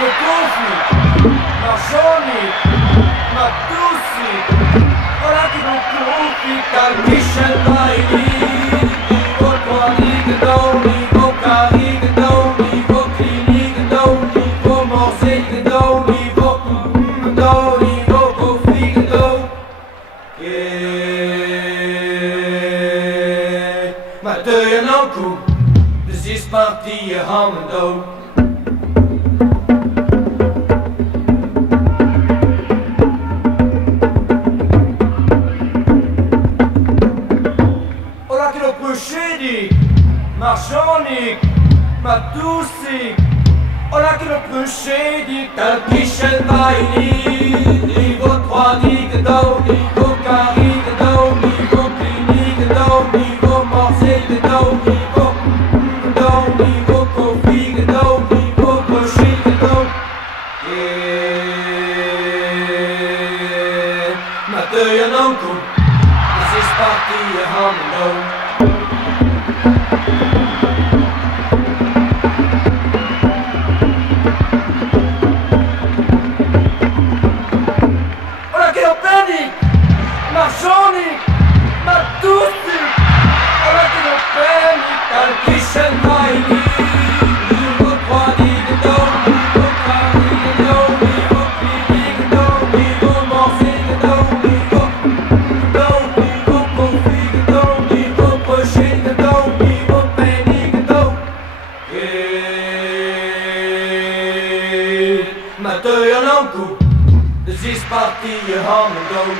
Kofi, Marzoni, Matussi, ora che non Kofi, calcisce il baile, Nico Tuani, Nico Cari, Nico Clini, Nico Morse, Nico Kofi, maar doe je nou koe, dus is partie je handen dood. Ora che lo procedi, Marzoni, Matussi, ora che lo procedi, calcisce il baile, Nico Tuani, Nico Cari, Nico Clini, Nico Morse, Nico Kofi, Nico Koshi, maar doe je nou koe, dus is partie je handen dood. Marzoni, Matussi, ora che non premi, calcisce il baile, Nico Tuani, Nico Cari, Nico Clini, Nico Morse, Nico Kofi, Nico Koshi, Nico Penny, maar doe je nou koe, dus is partie je handen dood.